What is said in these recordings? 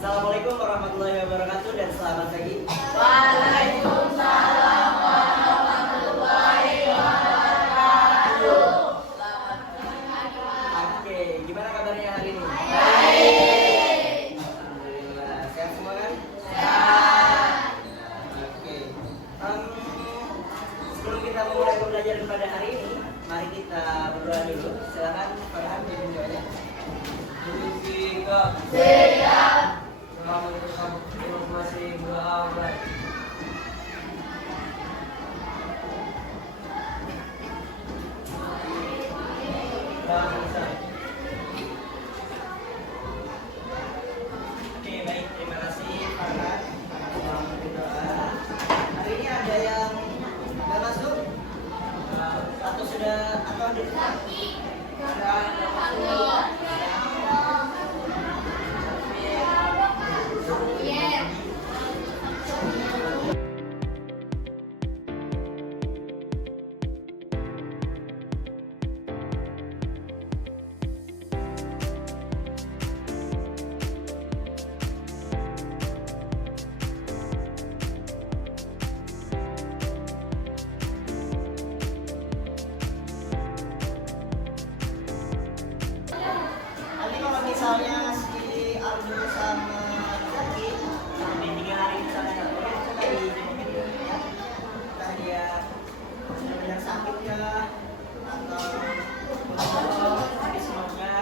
Assalamualaikum warahmatullahi wabarakatuh dan selamat pagi. Waalaikumsalam warahmatullahi wabarakatuh. Oke, gimana kabarnya hari ini? Baik. Alhamdulillah. Sehat semua kan? Sehat. Oke. Sebelum kita memulai pembelajaran pada hari ini, mari kita berdoa dulu. Silakan Farhan pimpin doanya. Siap. Selamat bersama masih berabad. Oke, baik, terima kasih Farhan. Selamat berdoa. Hari ini ada yang nggak masuk? Atau sudah atau di Nanti kalau misalnya si Ardo sama Zaki sampai 3 hari misalnya nggak boleh, kita dijenguk dulu ya. Entah dia benar-benar sakit kah atau tapi semoga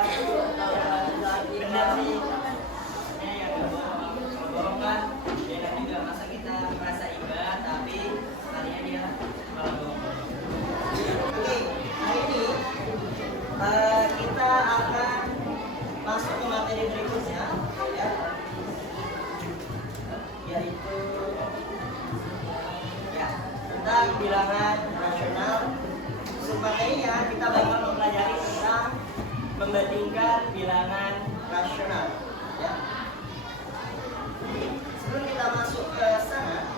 benar sih ya nggak bohong. Kalau bohong kan beda juga, masa kita merasa iba tapi sekalinya dia malah bohong. Oke, hari ini kita akan masuk ke materi berikutnya ya, yaitu ya tentang bilangan rasional. Untuk materinya kita bakal mempelajari tentang membandingkan bilangan rasional ya. Sebelum kita masuk ke sana,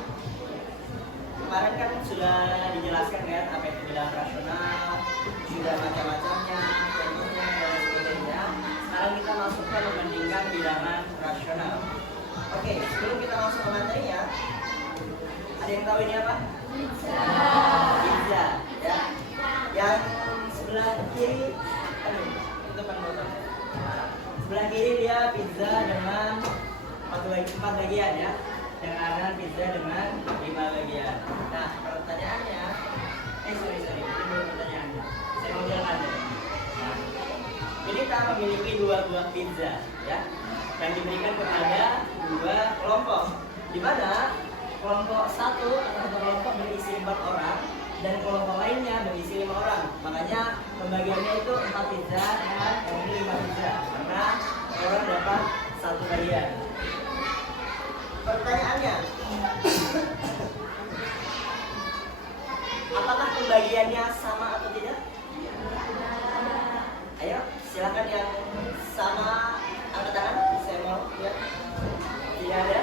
kemarin kan sudah dijelaskan kan apa itu bilangan rasional, sudah macam-macamnya, contohnya dan sebagainya. Sekarang kita masuk ke membandingkan bilangan rasional. Oke, sebelum kita masuk ke materinya, ada yang tahu ini apa? Pizza, ya. Yang sebelah kiri, itu depan botol. Sebelah kiri dia pizza dengan 4 bagian ya. Yang kanan pizza dengan 5 bagian. Nah, pertanyaannya, sorry, ini belum pertanyaannya. Saya mau bilang aja. Nah, ini kita memiliki 2 buah pizza ya, yang diberikan kepada 2 kelompok, di mana kelompok 1 atau kelompok berisi 4 orang dan kelompok lainnya berisi 5 orang. Makanya pembagiannya itu 4 pizza dan yang ini 5 pizza, karena orang dapat 1 bagian. Pertanyaannya, apakah pembagiannya sama atau tidak? Ayo, silakan yang sama angkat tangan. Saya mau lihat. Tidak ada.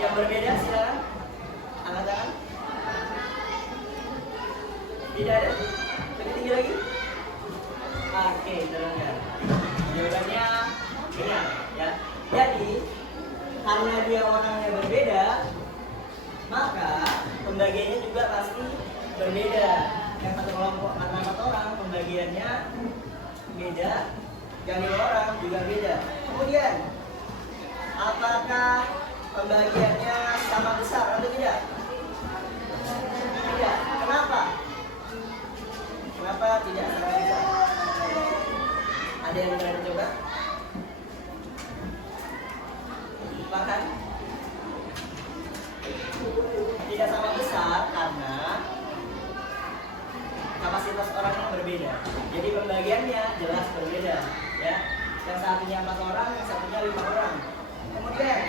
Yang berbeda silakan angkat tangan. Tidak ada. Lebih tinggi lagi. Oke, terangkan. Jawabannya benar ya. Jadi karena dia orangnya berbeda, maka pembagiannya juga pasti berbeda. Yang satu kelompok karena 4 orang pembagiannya beda, yang 5 orang juga beda. Kemudian, apakah pembagiannya sama besar atau tidak? Tidak. Kenapa? Kenapa tidak sama besar? Ada yang berani coba? Bahkan tidak sama besar karena kapasitas orang yang berbeda. Jadi pembagiannya jelas berbeda ya. Yang satunya 4 orang, yang satunya 5 orang. Kemudian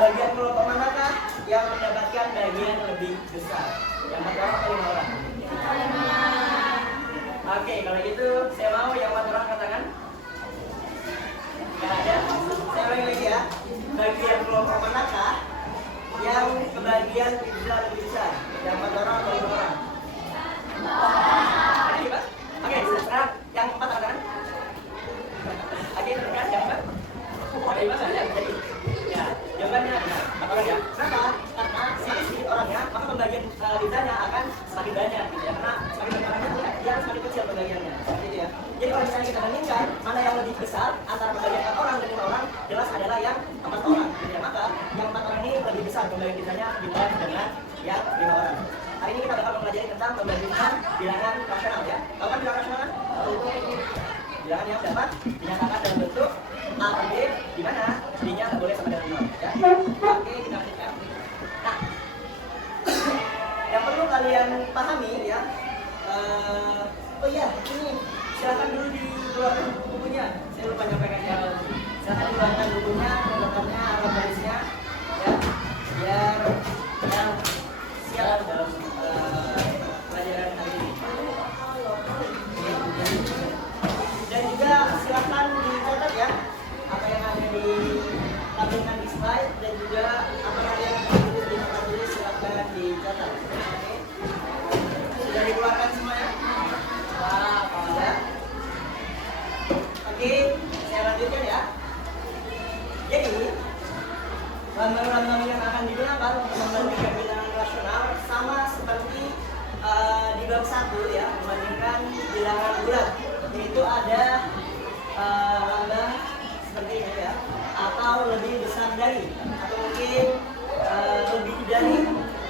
bagian kelompok manakah yang mendapatkan bagian lebih besar? Yang 4 orang atau 5 orang? Oke, kalau gitu saya mau yang 4 orang katakan. Gak ada. Saya ulangi lagi ya. Bagian kelompok manakah yang kebagian pizza lebih besar? Yang 4 orang atau 5 orang? Oke, sekarang yang 4 katakan. Oke, sekarang yang 4. besar antara pembagian 4 orang dan 5 orang jelas adalah yang 4 orang. Ya, maka yang 4 orang ini lebih besar pembagian bilangannya dibanding dengan yang 5 orang. Hari ini kita bakal mempelajari tentang pembagian bilangan rasional ya. Tahu kan bilangan rasional? Bilangan yang dapat dinyatakan dalam bentuk A per B, di mana B-nya nggak boleh sama dengan 0 ya. Oke, kita lanjutkan. Nah, yang perlu kalian pahami ya. Oh iya, ini silakan dulu dikeluarkan bukunya. Saya lupa nyampaikan ya. Silakan dikeluarkan bukunya, catatannya, alfabetnya ya, biar kita siap dalam pelajaran hari ini. Dan juga silakan dicatat ya apa yang ada di tampilkan di slide, dan juga apa yang ada di papan tulis silakan dicatat. Oke. Sudah dikeluarkan semua ya? Wah, ya. Oke, saya lanjutkan ya. Jadi, lambang-lambang yang akan digunakan untuk membandingkan bilangan rasional sama seperti di bab 1 ya, membandingkan bilangan bulat. Yaitu ada lambang seperti ini ya, atau lebih besar dari, atau mungkin lebih dari,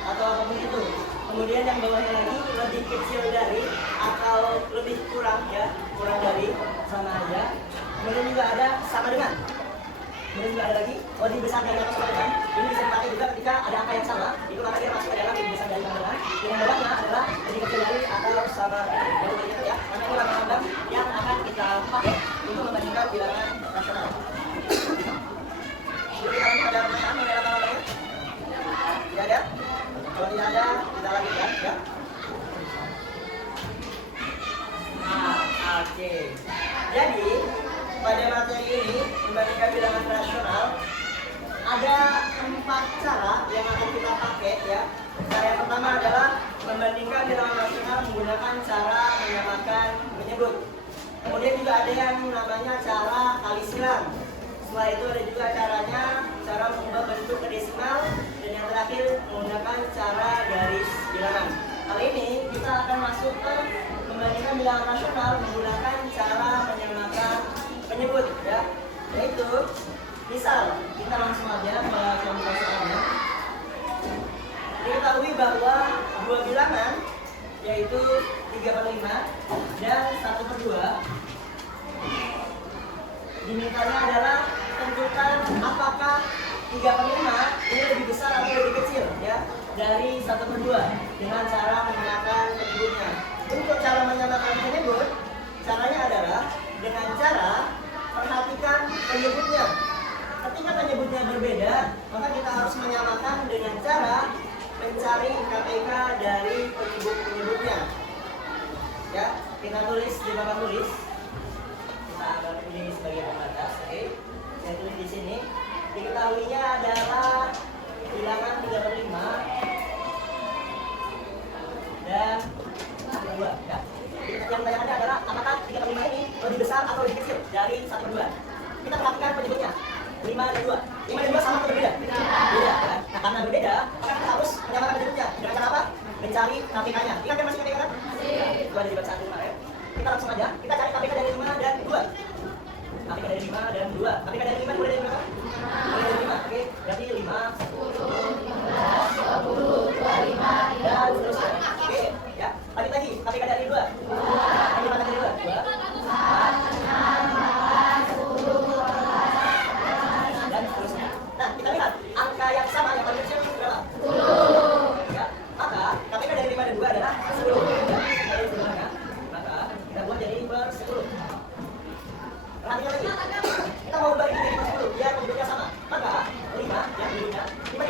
atau apapun itu. Kemudian yang bawahnya lagi lebih kecil dari atau lebih kurang ya, kurang dari, sama aja. Kemudian juga ada sama dengan. Kemudian juga ada lagi lebih besar dari atau sama dengan. Ini bisa dipakai juga ketika ada angka yang sama, itu maka dia masuk ke dalam lebih besar dari sama dengan. Dan yang bawahnya adalah lebih kecil dari atau sama dengan itu ya. Karena itu lambang-lambang yang akan kita pakai untuk membandingkan bilangan rasional. Jadi kali ini ada pertanyaan mengenai lambang-lambangnya? Tidak ada? Kalau tidak ada, kita lanjutkan ya. Nah, oke. Jadi pada materi ini membandingkan bilangan rasional ada 4 cara yang akan kita pakai ya. Cara yang pertama adalah membandingkan bilangan rasional menggunakan cara menyamakan menyebut. Kemudian juga ada yang namanya cara kali silang. Setelah itu ada juga caranya cara mengubah bentuk ke desimal, dan yang terakhir menggunakan cara garis bilangan. Kali ini kita akan masuk ke membandingkan bilangan rasional menggunakan cara menyamakan penyebut ya. Yaitu misal kita langsung aja ke contoh soalnya. Diketahui bahwa dua bilangan yaitu 3/5 dan 1/2 dimintanya adalah tentukan apakah 3/5 ini lebih besar atau lebih kecil ya dari 1/2 dengan cara menyamakan penyebutnya. Untuk cara menyamakan penyebut, caranya adalah dengan cara perhatikan penyebutnya. Ketika penyebutnya berbeda, maka kita harus menyamakan dengan cara mencari KPK dari penyebut-penyebutnya. Ya, kita tulis di papan tulis. Kita anggap ini sebagai pembatas. Oke, saya tulis di sini. Diketahuinya adalah bilangan 3/5 dan 1/2 ya. Yang ditanyakan adalah apakah 3/5 ini lebih besar atau lebih kecil dari 1/2. Kita perhatikan penyebutnya 5 dan 2. 5 dan 2 sama atau berbeda? Beda kan? Nah, karena berbeda, maka kita harus menyamakan penyebutnya. Dengan cara apa? Mencari KPK-nya. Ingat kan masih KPK kan? Itu ada di bab 1 kemarin. Kita langsung aja, kita cari KPK dari 5 dan 2. KPK dari 5 dan 2. KPK dari 5 boleh dari berapa? Boleh dari 5. Oke, berarti 5, 10, 15, 20, 25, dan seterusnya. Oke, ya. Lanjut lagi, KPK dari 2. KPK dari 2. 2, 4, dan seterusnya. Nah, kita lihat angka yang sama yang paling kecil berapa? 10. Ya, maka KPK dari 5 dan 2 adalah 10. Ya, dari sebelumnya, maka kita buat jadi per 10. Perhatikan lagi, kita mau bagi jadi per 10 biar penyebutnya sama. Maka 5 yang penyebutnya 5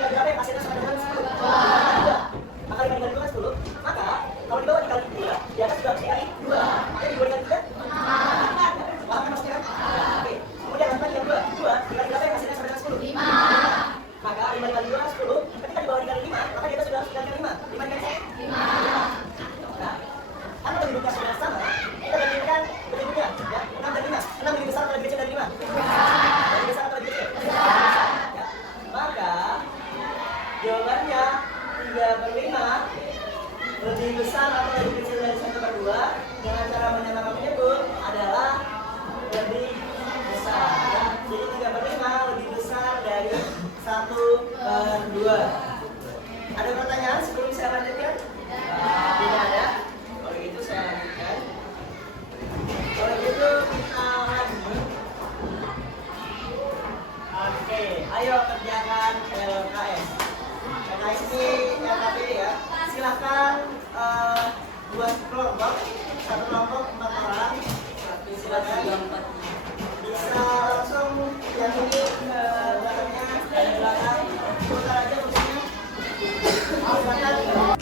kerjakan LKS. LKS ini LKP ya. Silahkan buat kelompok, satu kelompok 4 orang. Silakan bisa langsung yang ini belakangnya dari belakang putar aja kursinya. Silakan.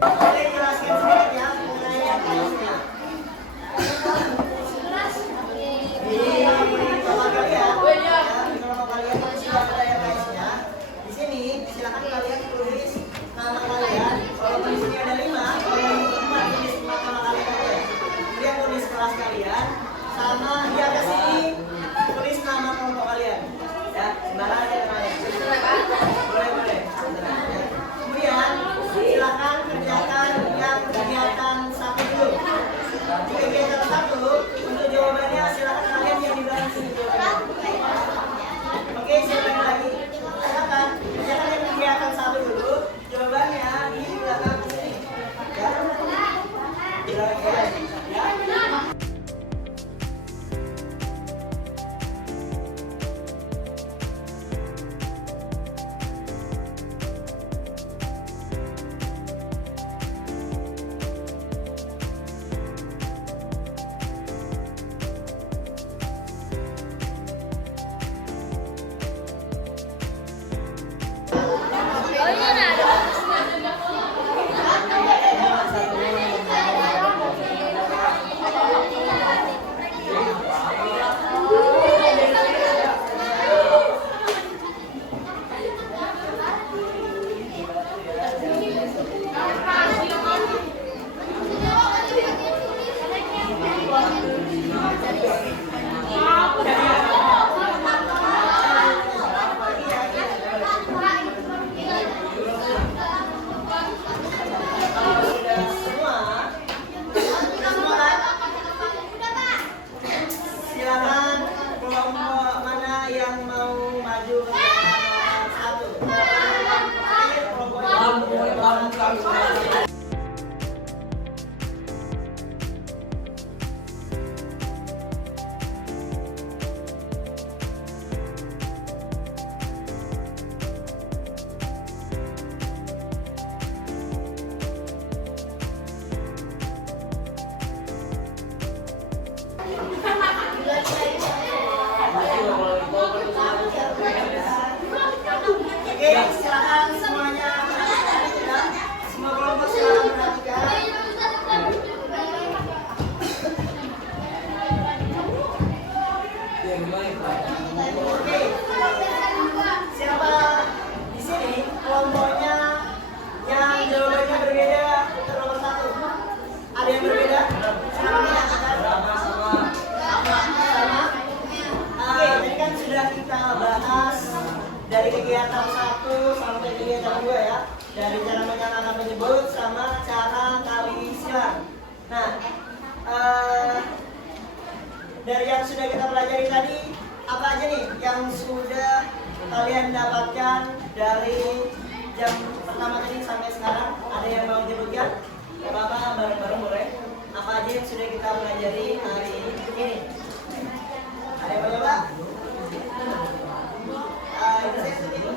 Boleh jelaskan sedikit ya mengenai LKS-nya. Di kelompok kalian, ya, di kelompok kalian itu sudah ada LKS-nya. Di sini silakan kalian tulis nama kalian. Kalau di sini ada 5, kalau yang 4 tulis nama kalian aja. Kemudian tulis kelas kalian, sama di atas sini tulis nama kelompok kalian. Ya, sembarang aja namanya. Boleh. Kemudian silakan kerjakan yang kegiatan 1 dulu. Di kegiatan 1 untuk jawabannya silakan kalian yang di belakang sini jawabannya. Oke, siapa yang lagi? Silakan kerjakan yang kegiatan 1 dulu. Jawabannya di belakang sini. Ya. Di belakang ya. Silakan kelompok mana yang mau maju ke kelompok 1. Oke, silakan semuanya perhatikan ya. Semua kelompok silakan perhatikan. Oke, siapa di sini kelompoknya yang jawabannya berbeda untuk nomor 1? Ada yang berbeda? Silakan menyatakan. Sama. Oke, tadi kan sudah kita bahas dari kegiatan 1 sampai kegiatan 2 ya. Dari cara menyatakan menyebut sama cara tali silang. Nah, dari yang sudah kita pelajari tadi, apa aja nih yang sudah kalian dapatkan dari jam pertama tadi sampai sekarang? Ada yang mau menyebutkan? Gak apa-apa, bareng-bareng boleh. Apa aja yang sudah kita pelajari hari ini? Ada yang mau coba? Itu saya sedikit.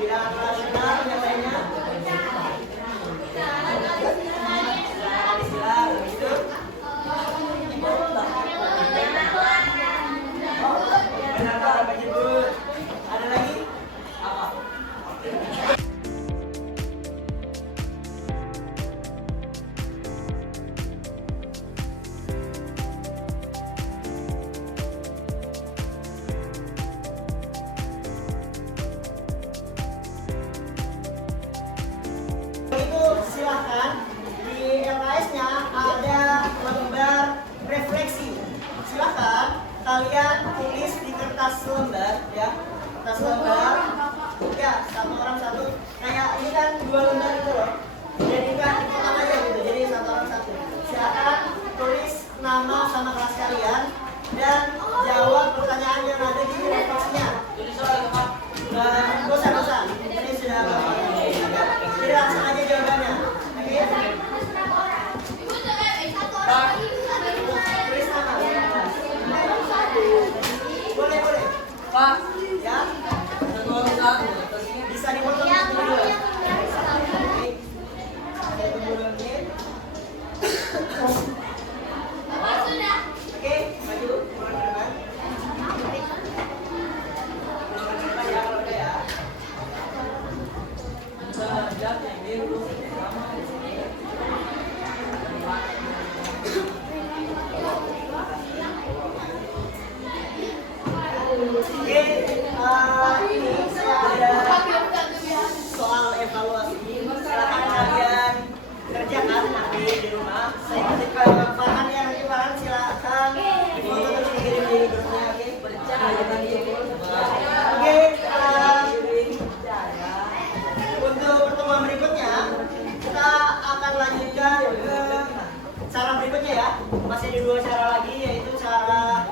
Bilangan rasional yang lainnya. Silang, itu. Benar menyebut. Ada lagi? Apa? Itu silahkan di LKS-nya ada lembar refleksi. Silahkan kalian tulis di kertas lembar ya, kertas lembar ya, 1 orang 1. Kayak ini kan 2 lembar itu loh, jadikan hitam aja. Pak. Ya, Satu orang satu. Atasnya. bisa dipotong dulu. Oke. Saya tunggu 2 menit. Oke, maju pulang ke depan. Pulang ke depan ya kalau udah ya. Sejak yang biru. Sama di sini. Oke, ini saya ada soal evaluasi. Silakan kalian kerjakan nanti di rumah. Saya titipkan bahan yang nanti bahan silakan difoto terus dikirim di grupnya. Oke, untuk pertemuan berikutnya kita akan lanjutkan ke cara berikutnya ya. Masih ada 2 cara lagi, yaitu cara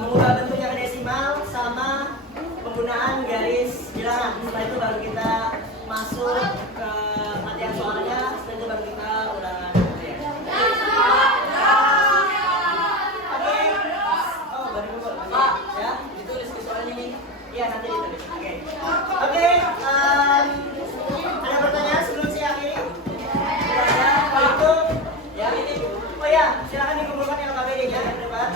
mengubah bentuknya ke desimal sama penggunaan garis bilangan. Setelah itu baru kita masuk ke latihan soalnya. Setelah itu baru kita ulangan. Oke. Oh, baru kumpul. Pak, ya. Ditulis ke soalnya nih. Iya, nanti ditulis. Oke. Oke, ada pertanyaan sebelum saya akhiri? Tidak ada. Kalau itu, ya ini. Oh ya, silakan dikumpulkan yang KBD-nya di depan.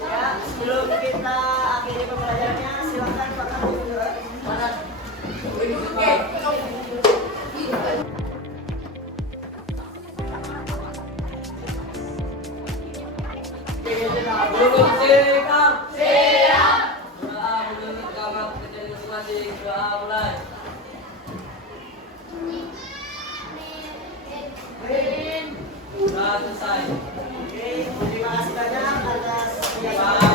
Ya, sebelum kita akhiri pembelajarannya, silakan Pak Kadu dulu. Mana? Belum siap. Siap. Doa menurut kamar kerja masing-masing. Doa mulai. Doa selesai. Oke, terima kasih banyak atas Pak.